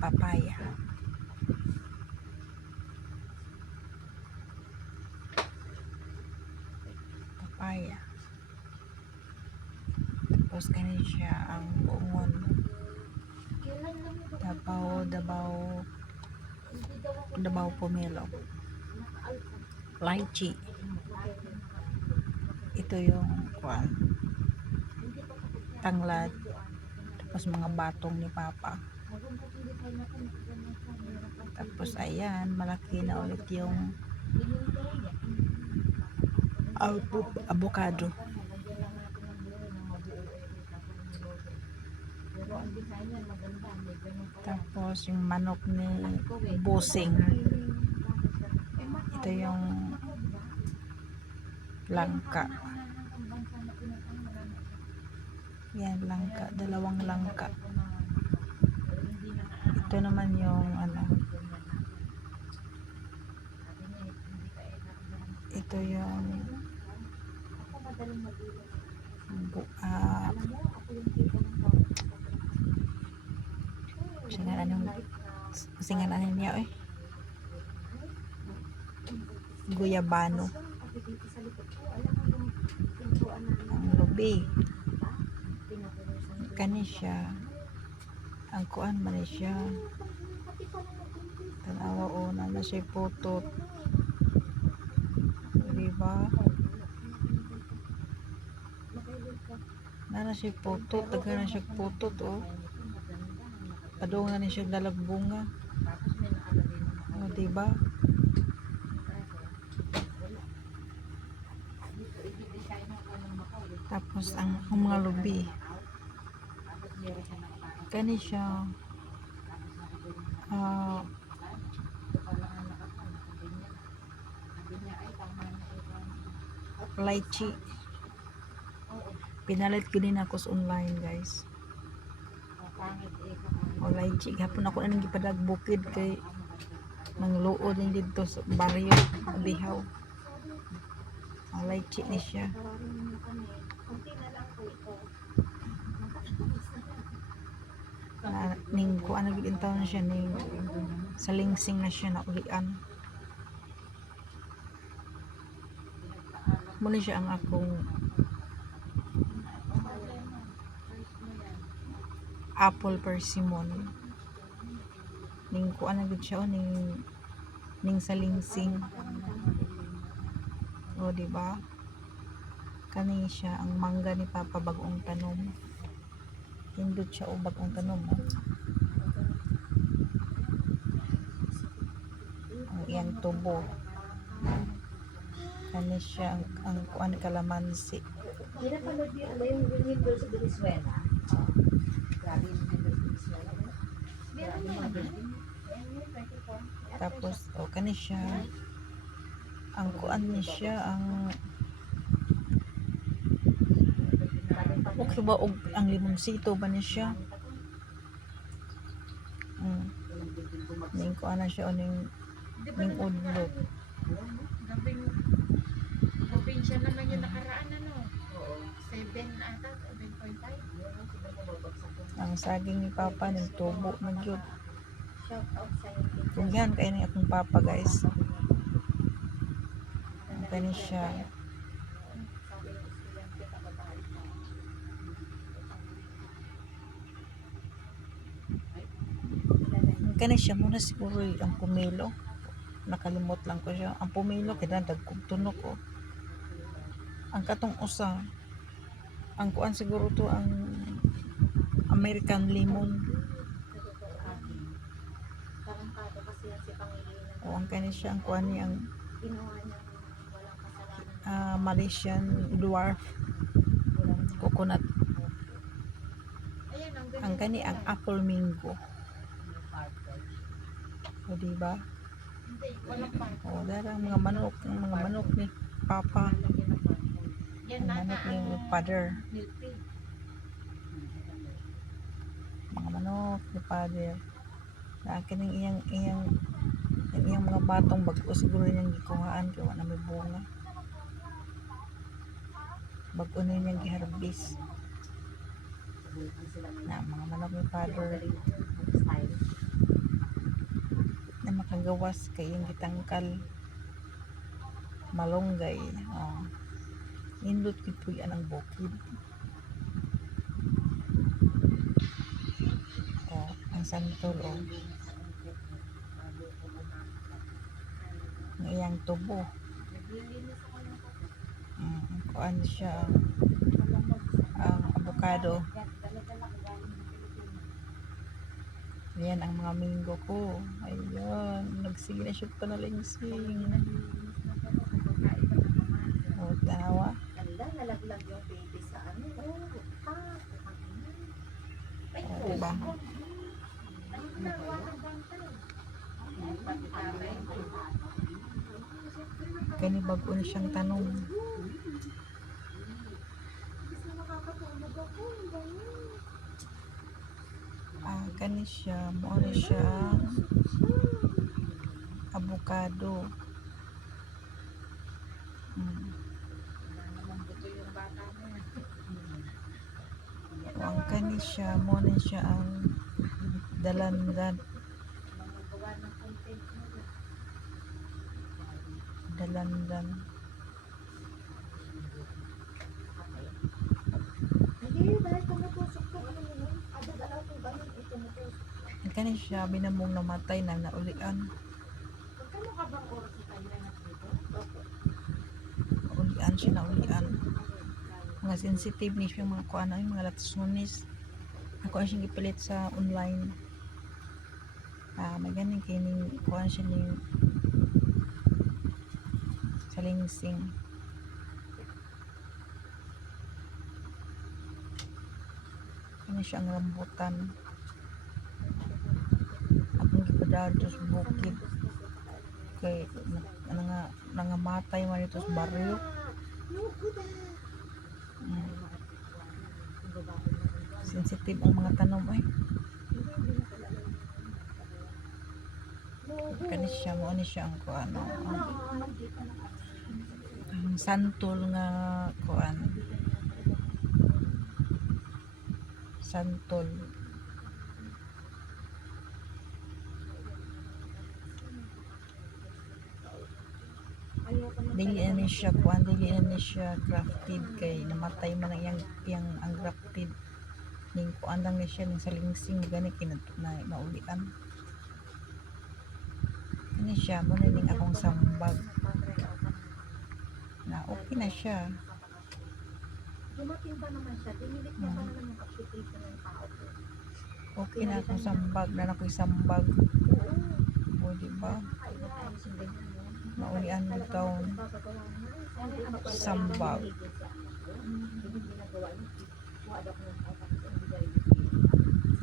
papaya. Papaya. Tapos kanin siya ang buongon. Dabaw pomelo. Lychee. Ito yung tanglad. Tapos mga batong ni Papa. Tapos ayan, malaki na ulit yung avocado. Tapos yung manok ni Busing. Ito yung langka. Yan, langka. Dalawang langka. Ito naman yung ito yung singalan niya guyabano. Ang lubi. Kani siya. Ang kuan man siya. Tanawa una na siya putot. Diba? Na siya putot. Taga na siya putot Padung na siya dalagbunga. Diba? Tapos ang mga lubi. Kani siya lychee. Pinalit ko din ako sa online, guys. Lychee. Hapon ako na nang gipadagbukid kay nangluod din dito sa baryo Bihaw. Lychee ni siya. Ning kuan na gid taon siya ning salingsing na siya na ulian. Muna siya ang akong apple persimmon. Ning kuan na gid siya ning salingsing. Diba? Kani siya ang mangga ni Papa bagong tanom. Hindot siya bagong tanom. Ang iyang tubo. Kani siya ang kuan kalamansi. Pinapanood niyo yung window sa Venezuela. Grabe yung window sa Venezuela. Tapos kani siya ang kuan ni siya ang okay ba og ang limonsito ba ni siya? Ning kuan na siya ning udlot. Gabing siya naman yung nakaraan 7 ata, 7.5. Ang saging ni Papa ning tubo na gyud. Shout out sa inyo. Kung yan kay ni akong Papa, guys. Kani siya. Kani siya muna siguro ang pomelo. Nakalimot lang ko siya. Ang pomelo kinadag kong tunok ang katong usa. Ang kuan siguro to ang American lemon. Ang kani siya ang kuan niya ang Malaysian dwarf coconut. Ang kani ang apple mango. Diba? Darang mga manok ni Papa. Ang manok ni Father. Mga manok ni Father. Na kining iyang mga batong bago siguro niyang gikuhaan kaya wala may bunga. Bago na niyang giharbis. Na mga manok ni Father. na makagawas kay yung gitangkal malunggay. Oh. Nindot gid po yan ang bukid. Oh, ang santol oh. Ang iyang tubo. Kuan siya ang avocado. Ayan ang mga minggo ko. Ayun, nagsige na siya panalingsing. O, tawa. Ganda, nalaglag yung baby sa ano. O, diba? Kani bago na siyang tanong. Kani siya, mo na siya avocado. Ang kani siya, mo na siya ang dalandan. Dalandan. Ang kani siya, binamong namatay na naulian. Naulian siya, naulian. Mga sensitive ni siya, mga kuana, mga latsunis. Ako ang siyang ipalit sa online. May ganing kining kuan siya ni salingsing. Kani siya ang rambutan. Akong gipadado sa bukid. Kay nangamatay man ito sa baryo. Sensitive ang mga tanom ay. Kani siya mo ni siya ang kuan ang santol nga kuan santol dili na ni siya kuan, dili na ni siya grafted kay namatay man ang yang ang grafted ning kuan lang ni siya ning salingsing gani kinato na maulian. Ano siya, muna ning akong sambag na okay na siya. Dumating pa naman siya, dinilit niya pa naman yung occupation ng tao. Okay na akong sambag, na ako'y sambag. O diba? Maulian ng taon. Sambag.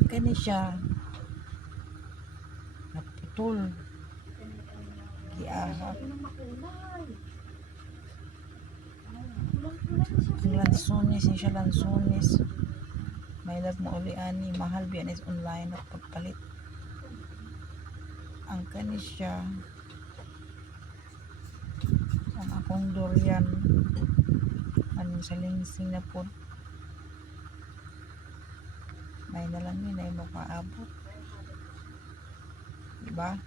Kani siya naputol. Giahak. Ang lansones, siya lansones. May lag mo uliani, mahal biyan is online at pagpalit. Ang kani siya ang akong durian anong salingsing na po. May na lang yun ay makaabot. Diba?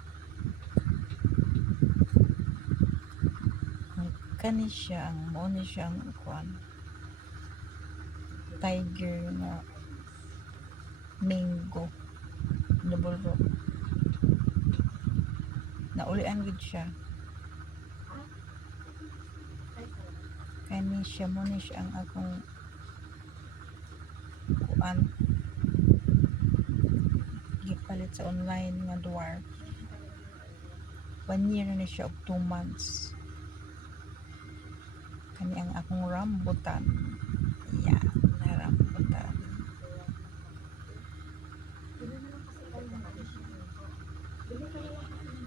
Kani siya ang muna siya ang kuan tiger na mango double root naulian gid siya. Kani siya muna siya ang akong kuan gipalit sa online nga dwarf 1 year na siya og 2 months. Kani ang akong rambutan. Yan, na rambutan.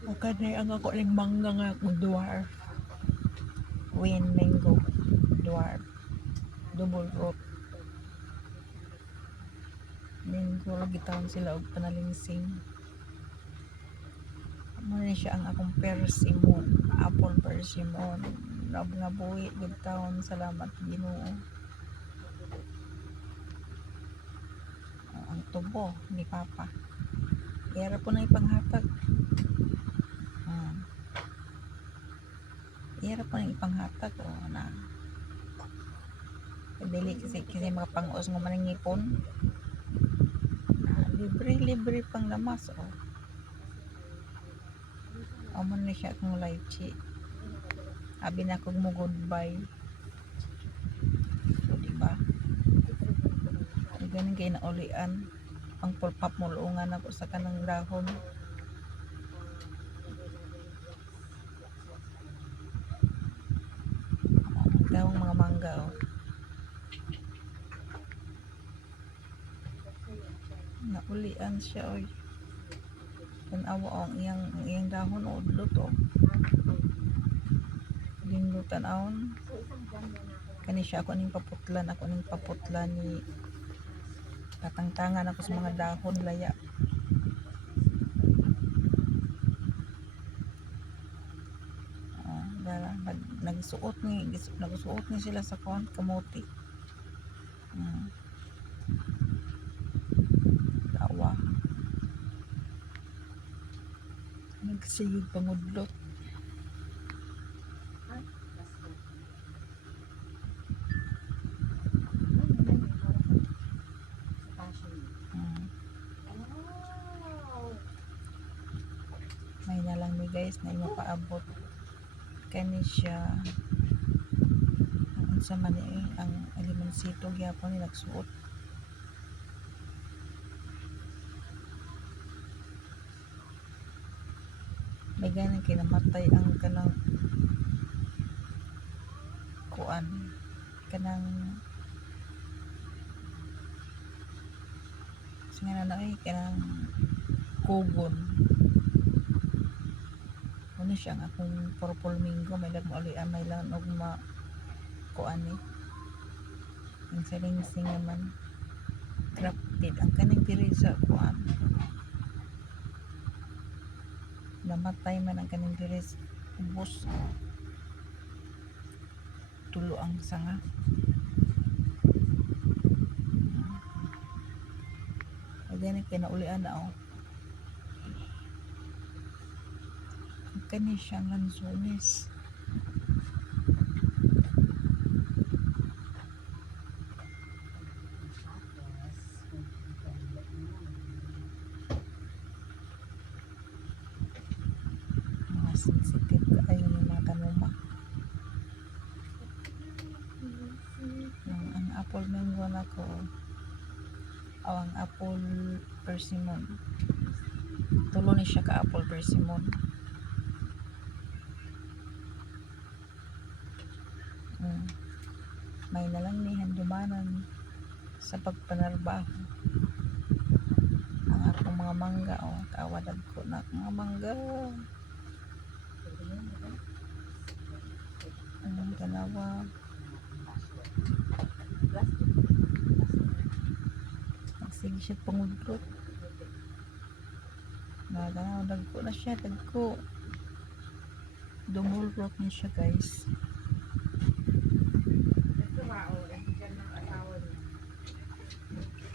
O kani ang ako ning mangga nga akong dwarf. Win mango dwarf. Double root. Mango gitawon sila og panalingsing. Muna siya ang akong persimmon, apple persimmon. Nga buhi gud taon, salamat Ginoo. Ang tubo ni Papa. Kaya po na ipanghatag. Hirap pa ng ipanghatag o na. Dili kasi makapanguos ng maningipon. Libre pang lamas o. Amo na siya akong lychee. Abi na kog mo goodbye. So, diba? Ganin kay naulian. Ang pulpap mo luungan ako sa kanang dahon. Tawang mga mangga o. Naulian siya oy. Tanawa ang iyang dahon o udlot o. Lindutan aon. Kani siya ako ning paputlan ni patangtangan ako sa mga dahon laya. Nagsuot ni sila sa kamuti. Tawa. Nagsigig pangudlot. May na lang ni guys na mapaabot kani siya ang unsa man ang alimansito gyapon ni nagsuot. May ganang kinamatay ang kanang kuan kanang singa na kanang kugon. Ano siya nga kung purple mango may lang ulian may lang og ma kuan ni ang saling naman crafted ang kaning diri sa kuan namatay man ang kaning diri ubos tulo ang sanga. Agani kinaulian na o. Kani siyang lansones. Mga sensitive kaayo ni mga kanuma. Ang apple mango na ko o ang apple persimmon. Tulo ni siya ka apple persimmon. May na lang ni handumanan sa pagpanarbaho ang akong mga mangga o kawadad ko na mga mangga ang tanawa nagsige siya pangudlot naganaw dagko na siya dagko dumulrot niya siya guys.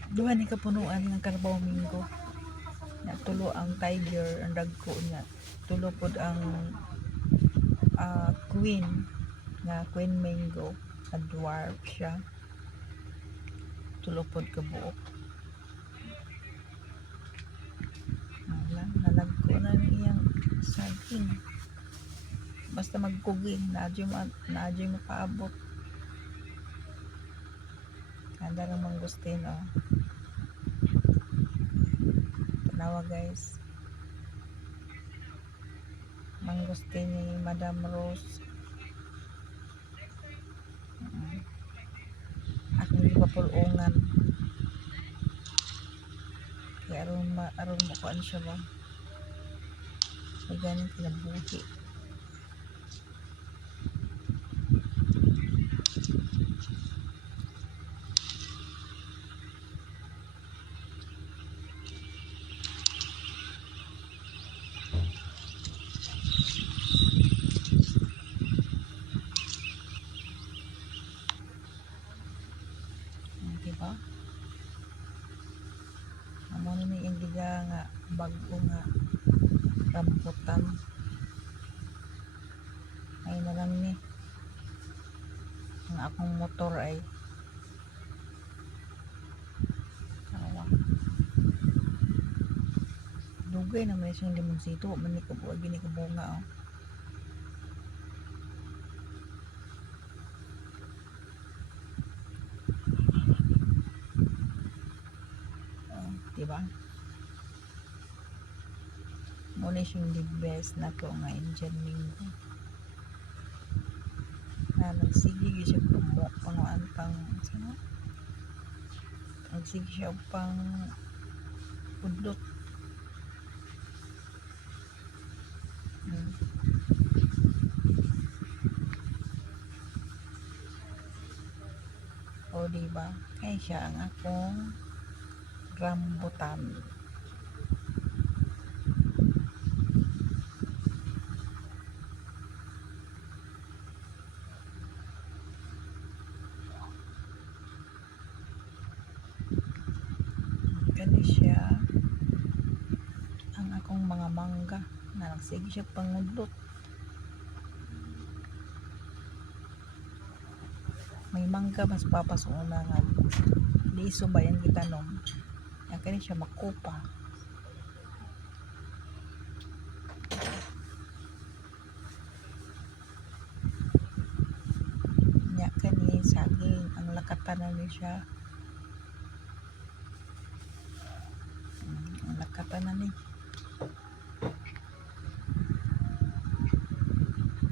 Duha ni kapunuan ng Carabao Mingo. Na tulo ang tiger, ang dagko niya. Tulo pod ang queen na queen mango, a dwarf siya. Tulo pod ka buok. Nalagko na niyang saging. Basta magkugi, naadyo mapaabot. Handa ng mangustin o. Tanawa guys. Mangustin ni Madam Rose. Akong ipapulungan. Kaya aron mo kuan siya ba? May ganing kinabuhi. Diba? Amo ni yung giga nga bago nga rambutan Ay na lang ni. Ang akong motor ay awa. Dugay naman siyang limonsito. Manikabuag gini ka bunga oh. Oh, diba? Muna siyang the best na to nga Indian Mango. Nagsige siya panguan pang sana? Nagsige siya pang udlot. O diba? Kaya siya ang akong rambutan. Kani siya ang akong mga mangga na nagsige siya pangudlot. May mangga mas papasuna nga liso ba yan gitanom. Yan kani siya makupa. Nya kani saging ang lakatan na ni siya. Ang lakatan na ni.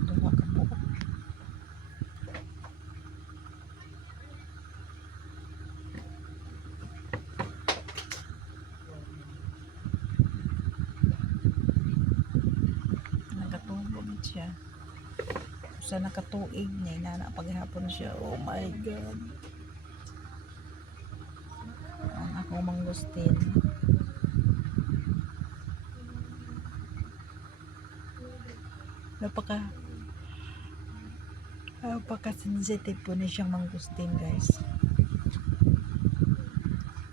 Duha ka buok. Nagatubog siya. Sa nakatuig niya, inana paghapon siya. Oh my God. Ang akong mangustin. Napaka sensitive po niya siyang mangustin, guys.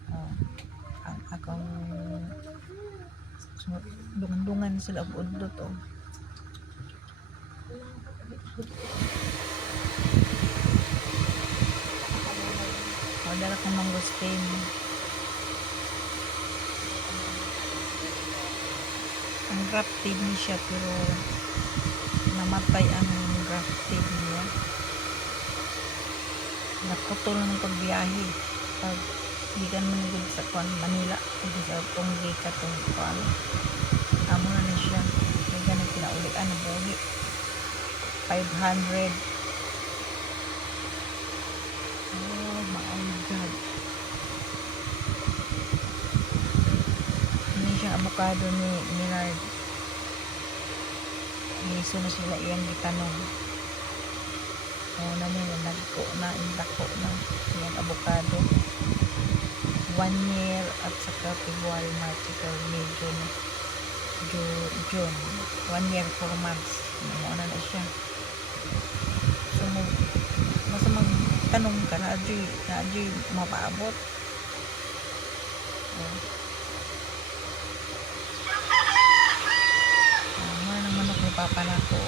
Oh, ang akong dungan-dungan sila ang udlot oh. Order akong mangustin. Ang grafted niya siya pero namatay ang grafted niya. Naputol ng pagbiyahe. Pag gikan man gud sa kuan Manila ug sa Tonggi katong kuan. Amo na ni siya. Kaya ganang pinaulian na buhi. 500. Oh my God. Ini siyang avocado ni Millard. Liso na sila iyang gitanong. Na nila nagko na indako na yung avocado 1 year at saka February, March, April, May, June 1 year 4 months namuuna na siya. So basta magtanong ka na adyo'y mapaabot. Mga ng manok ni Papa na ko.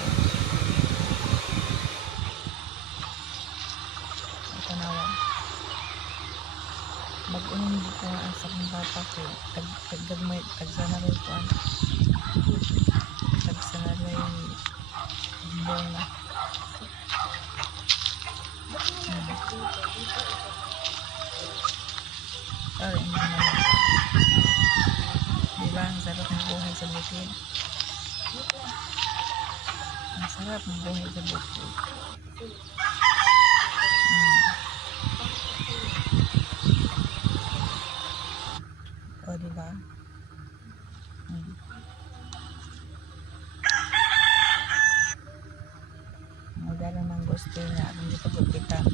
Mag-unin ko ang sa kong papa ko tagdagmay tagsanaroy ko ang tagsanaroy yung bunga sorry diba ang sarap ng buhay sa bukid ang sarap ng buhay sa bukid o diba magdala ng gusto nga hindi pagkupitan